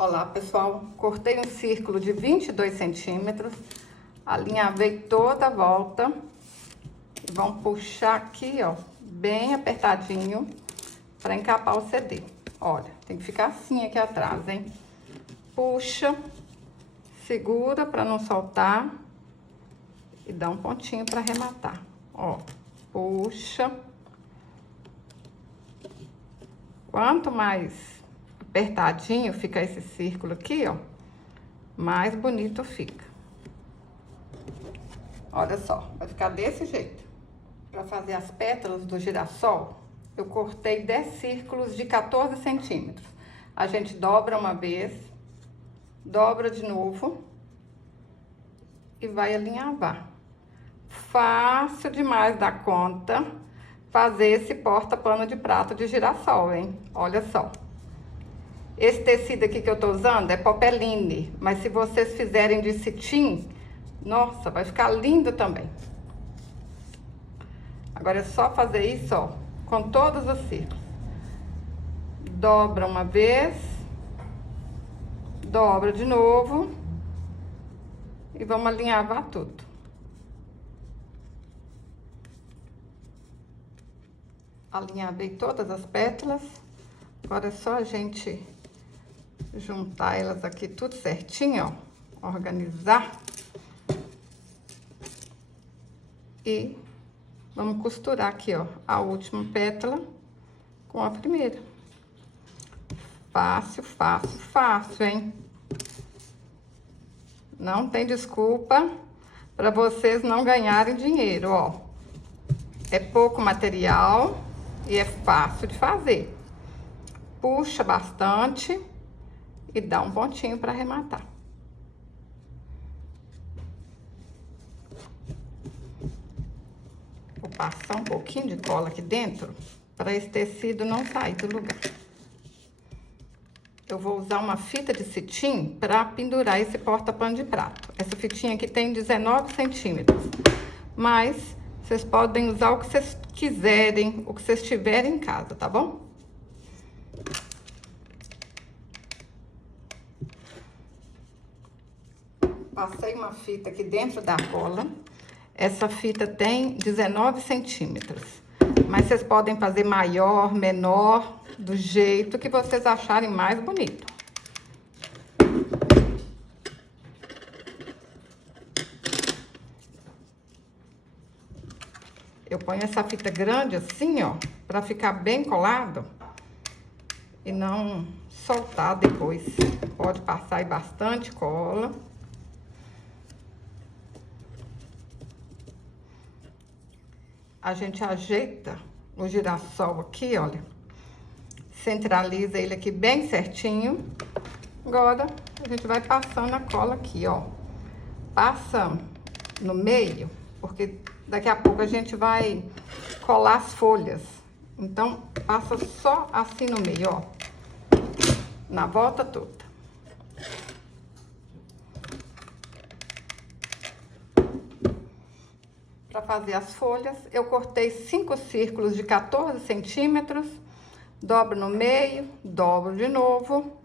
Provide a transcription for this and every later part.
Olá, pessoal, cortei um círculo de 22 centímetros, alinhavei toda a volta e vamos puxar aqui, ó, bem apertadinho para encapar o CD. Olha, tem que ficar assim aqui atrás, hein? Puxa, segura para não soltar e dá um pontinho para arrematar. Ó, puxa. Quanto mais apertadinho fica esse círculo aqui, ó, mais bonito fica. Olha só, vai ficar desse jeito. Para fazer as pétalas do girassol, eu cortei 10 círculos de 14 centímetros. A gente dobra uma vez, dobra de novo e vai alinhavar. Fácil demais da conta fazer esse porta-pano de prato de girassol, hein? Olha só. Esse tecido aqui que eu tô usando é popeline, mas se vocês fizerem de cetim, nossa, vai ficar lindo também. Agora é só fazer isso, ó, com todos os círculos. Dobra uma vez, dobra de novo e vamos alinhavar tudo. Alinhavei todas as pétalas, agora é só a gente juntar elas aqui tudo certinho, ó, organizar. E vamos costurar aqui, ó, a última pétala com a primeira. Fácil, fácil, fácil, hein? Não tem desculpa para vocês não ganharem dinheiro, ó. É pouco material e é fácil de fazer. Puxa bastante e dá um pontinho para arrematar. Vou passar um pouquinho de cola aqui dentro para esse tecido não sair do lugar. Eu vou usar uma fita de cetim para pendurar esse porta-pano de prato. Essa fitinha aqui tem 19 centímetros, mas vocês podem usar o que vocês quiserem, o que vocês tiverem em casa, tá bom? Passei uma fita aqui dentro da cola. Essa fita tem 19 centímetros. Mas vocês podem fazer maior, menor, do jeito que vocês acharem mais bonito. Eu ponho essa fita grande assim, ó, pra ficar bem colado e não soltar depois. Pode passar aí bastante cola. A gente ajeita o girassol aqui, olha. Centraliza ele aqui bem certinho. Agora, a gente vai passando a cola aqui, ó. Passa no meio, porque daqui a pouco a gente vai colar as folhas. Então, passa só assim no meio, ó. Na volta toda. Para fazer as folhas, eu cortei 5 círculos de 14 centímetros, dobro no meio, dobro de novo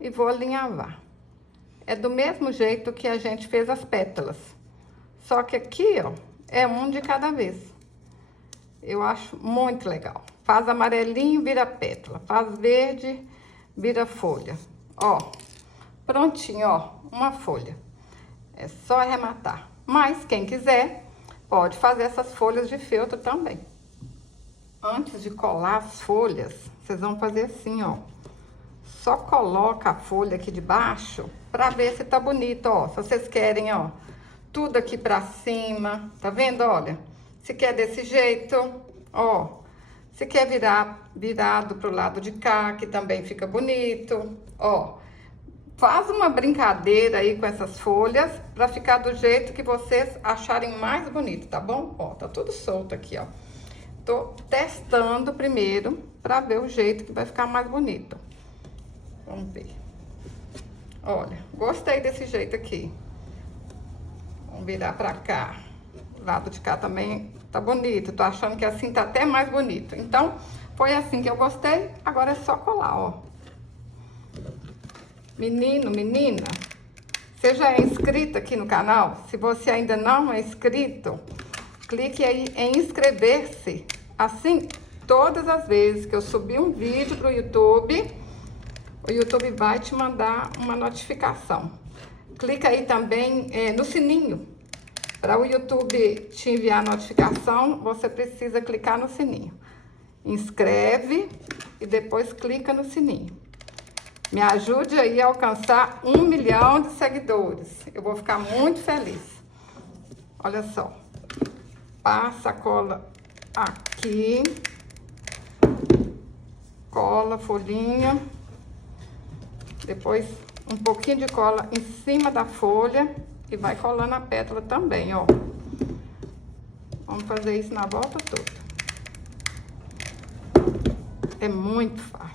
e vou alinhavar. É do mesmo jeito que a gente fez as pétalas, só que aqui, ó, é um de cada vez. Eu acho muito legal. Faz amarelinho, vira pétala, faz verde, vira folha. Ó, prontinho, ó, uma folha. É só arrematar. Mas quem quiser, pode fazer essas folhas de feltro também. Antes de colar as folhas, vocês vão fazer assim, ó. Só coloca a folha aqui de baixo pra ver se tá bonito, ó. Se vocês querem, ó, tudo aqui pra cima, tá vendo, olha? Se quer desse jeito, ó. Se quer virado pro lado de cá, que também fica bonito, ó. Faz uma brincadeira aí com essas folhas pra ficar do jeito que vocês acharem mais bonito, tá bom? Ó, tá tudo solto aqui, ó. Tô testando primeiro pra ver o jeito que vai ficar mais bonito. Vamos ver. Olha, gostei desse jeito aqui. Vamos virar pra cá. O lado de cá também tá bonito. Tô achando que assim tá até mais bonito. Então, foi assim que eu gostei. Agora é só colar, ó. Menino, menina, você já é inscrito aqui no canal? Se você ainda não é inscrito, clique aí em inscrever-se. Assim, todas as vezes que eu subir um vídeo pro YouTube, o YouTube vai te mandar uma notificação. Clica aí também no sininho. Para o YouTube te enviar a notificação, você precisa clicar no sininho. Inscreve e depois clica no sininho. Me ajude aí a alcançar 1 milhão de seguidores. Eu vou ficar muito feliz. Olha só. Passa a cola aqui. Cola, folhinha. Depois um pouquinho de cola em cima da folha. E vai colando a pétala também, ó. Vamos fazer isso na volta toda. É muito fácil.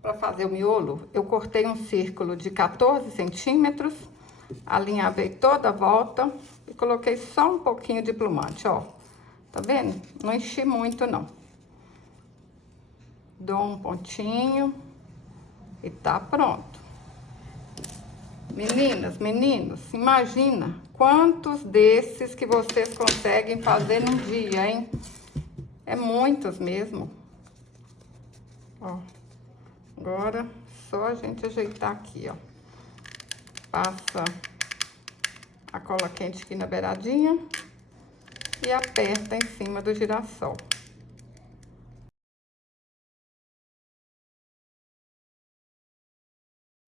Para fazer o miolo, eu cortei um círculo de 14 centímetros, alinhavei toda a volta e coloquei só um pouquinho de plumante, ó. Tá vendo? Não enchi muito, não. Dou um pontinho e tá pronto. Meninas, meninos, imagina quantos desses que vocês conseguem fazer num dia, hein? É muitos mesmo. Ó. Agora, só a gente ajeitar aqui, ó. Passa a cola quente aqui na beiradinha e aperta em cima do girassol.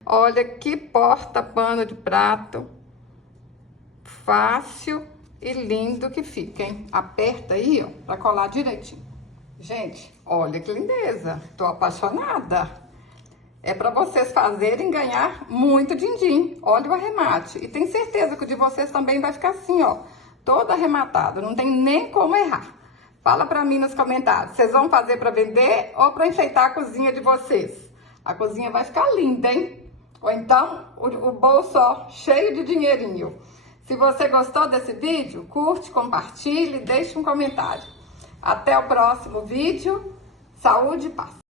Olha que porta-pano de prato fácil e lindo que fica, hein? Aperta aí, ó, pra colar direitinho. Gente, olha que lindeza. Tô apaixonada. É pra vocês fazerem ganhar muito din-din. Olha o arremate. E tenho certeza que o de vocês também vai ficar assim, ó, todo arrematado. Não tem nem como errar. Fala pra mim nos comentários. Vocês vão fazer pra vender ou pra enfeitar a cozinha de vocês? A cozinha vai ficar linda, hein? Ou então, o bolso, ó, cheio de dinheirinho. Se você gostou desse vídeo, curte, compartilhe, deixe um comentário. Até o próximo vídeo. Saúde e paz.